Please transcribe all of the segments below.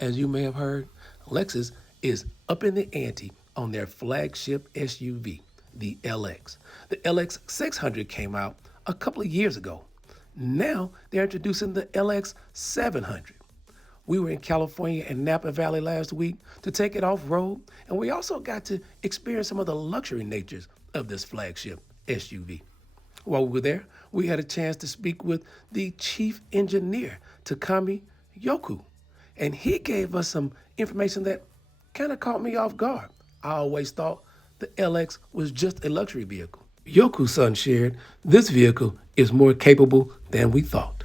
As you may have heard, Lexus is up in the ante on their flagship SUV, the LX. The LX 600 came out a couple of years ago. Now they're introducing the LX 700. We were in California and Napa Valley last week to take it off road, and we also got to experience some of the luxury natures of this flagship SUV. While we were there, we had a chance to speak with the chief engineer, Takami Yokoo, and he gave us some information that kind of caught me off guard. I always thought the LX was just a luxury vehicle. Yokoo-san shared this vehicle is more capable than we thought.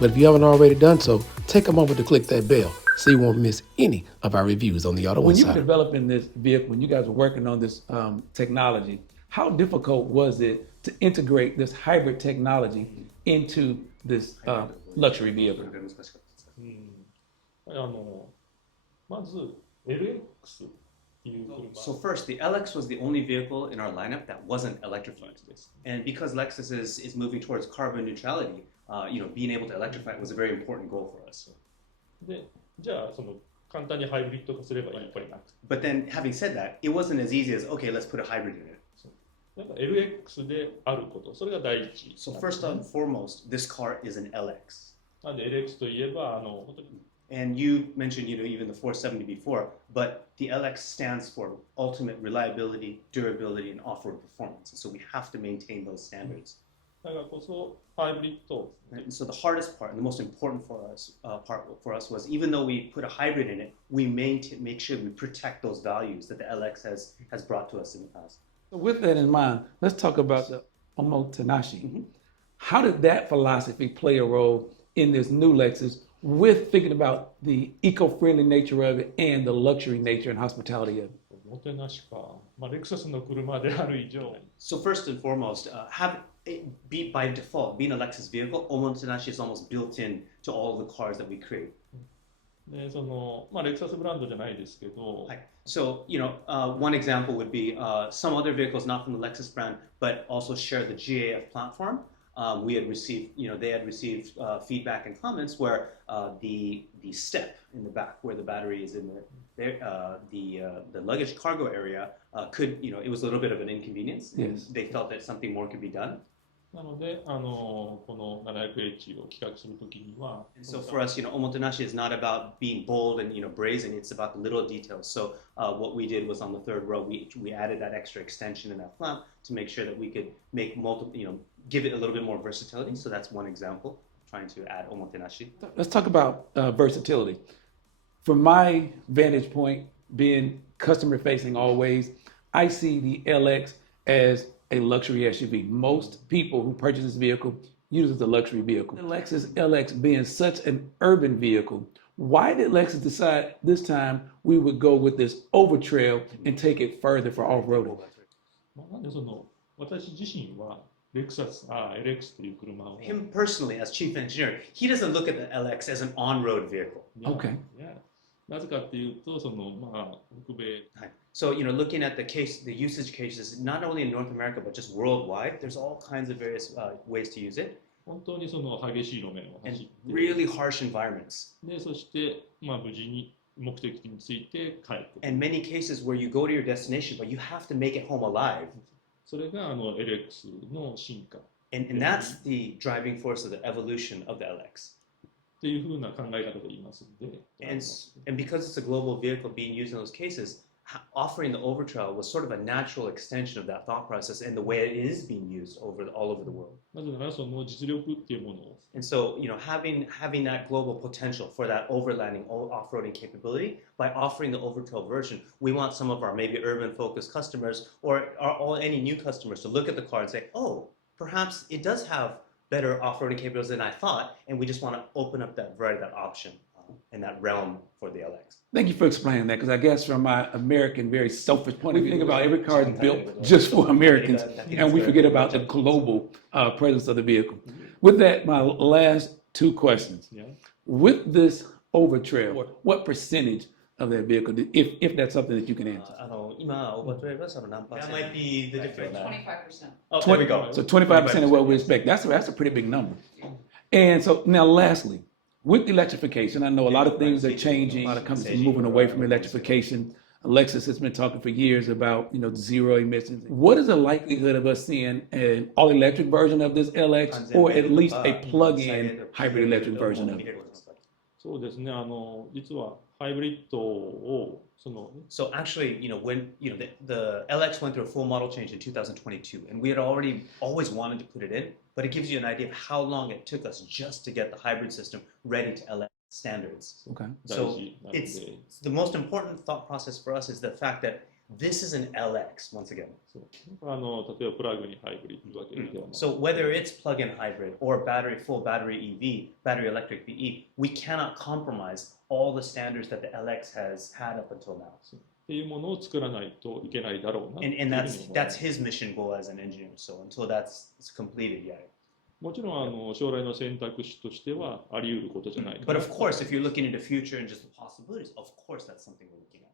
But if you haven't already done so, take a moment to click that bell so you won't miss any of our reviews on the AutoNsider. When you were developing this vehicle, when you guys were working on this technology, how difficult was it to integrate this hybrid technology into this luxury vehicle? まず LX っていう車。 So first, the LX was the only vehicle in our lineup that wasn't electrified. And because Lexus is moving towards carbon neutrality, being able to electrify was a very important goal for us. で、じゃあその簡単にハイブリッド化すればいいかな。 But then, having said that, it wasn't as easy as, okay, let's put a hybrid in it. なんか LX であること、それが第一。 So first and foremost, this car is an LX. なんで LX といえば本当に And you mentioned, even the 470 before, but the LX stands for ultimate reliability, durability, and off-road performance. So we have to maintain those standards. だからこそハイブリッド。 And so the hardest part and the most important part for us was, even though we put a hybrid in it, we make sure we protect those values that the LX has brought to us in the past. So with that in mind, let's talk about the omotenashi. How did that philosophy play a role in this new Lexus with thinking about the eco-friendly nature of it and the luxury nature and hospitality of it? おもてなしか。まあレクサスの車である以上。 So first and foremost, by default, being a Lexus vehicle, omotenashi is almost built in to all of the cars that we create. でそのまあレクサスブランドじゃないですけど。 So, one example would be some other vehicles not from the Lexus brand, but also share the GAF platform. They had received feedback and comments where the step in the back where the battery is in the luggage cargo area it was a little bit of an inconvenience. Yes. They felt that something more could be done. なのでこの 700H を企画するときには。 And so for us, omotenashi is not about being bold and brazen. It's about the little details. So what we did was on the third row, we added that extra extension in that flap to make sure that we could make multiple, give it a little bit more versatility. So that's one example, trying to add omotenashi. Let's talk about versatility. From my vantage point, being customer facing always, I see the LX as a luxury SUV. Most people who purchase this vehicle use it as a luxury vehicle. The Lexus LX being such an urban vehicle, why did Lexus decide this time we would go with this over trail and take it further for off-roading? なんで私自身はレクサスLX という車を。 Him personally, as chief engineer, he doesn't look at the LX as an on-road vehicle. Okay. なぜかっていうと北米。 So, looking at the usage cases, not only in North America, but just worldwide, there's all kinds of various ways to use it. 本当にその激しい路面を And 走って。 really harsh environments. でそして無事に目的地に着いて帰ってくる。 And many cases where you go to your destination, but you have to make it home alive. それがLX の進化。 And that's the driving force of the evolution of the LX. っていうふうな考え方で言いますので。 And because it's a global vehicle being used in those cases, offering the overtrail was sort of a natural extension of that thought process and the way it is being used all over the world. なぜならその実力っていうものを。 And so, having that global potential for that overlanding, off-roading capability, by offering the overtrail version, we want some of our maybe urban-focused customers or any new customers to look at the car and say, oh, perhaps it does have better off-roading capabilities than I thought, and we just want to open up that option in that realm for the LX. Thank you for explaining that, because I guess from my American, very selfish point of view, we think about every car is built just for Americans, and we forget about the global presence of the vehicle. With that, my last two questions. Yeah. With this overtrail, what percentage of that vehicle, if that's something that you can answer? That might be the difference. 25%. Oh, there we go. So 25% of what we expect. That's a pretty big number. And so now lastly, with electrification, I know a lot of things are changing. A lot of companies are moving away from electrification. Lexus has been talking for years about zero emissions. What is the likelihood of us seeing an all-electric version of this LX, or at least a plug-in hybrid electric version of it? そうですね。実はハイブリッドをSo actually, when the LX went through a full model change in 2022, and we had always wanted to put it in, but it gives you an idea of how long it took us just to get the hybrid system ready to LX standards. Okay. So it's the most important thought process for us is the fact that this is an LX once again. 例えばプラグにハイブリッドだけではなくて So whether it's plug-in hybrid or full battery EV, battery electric VE, we cannot compromise all the standards that the LX has had up until now. っていうものを作らないといけないだろうなっていうふうに And 思います that's his mission goal as an engineer. So until that's completed, yeah. もちろん将来の選択肢としてはあり得ることじゃないか But な of course, if you're looking into future and just the possibilities, of course that's something we're looking at.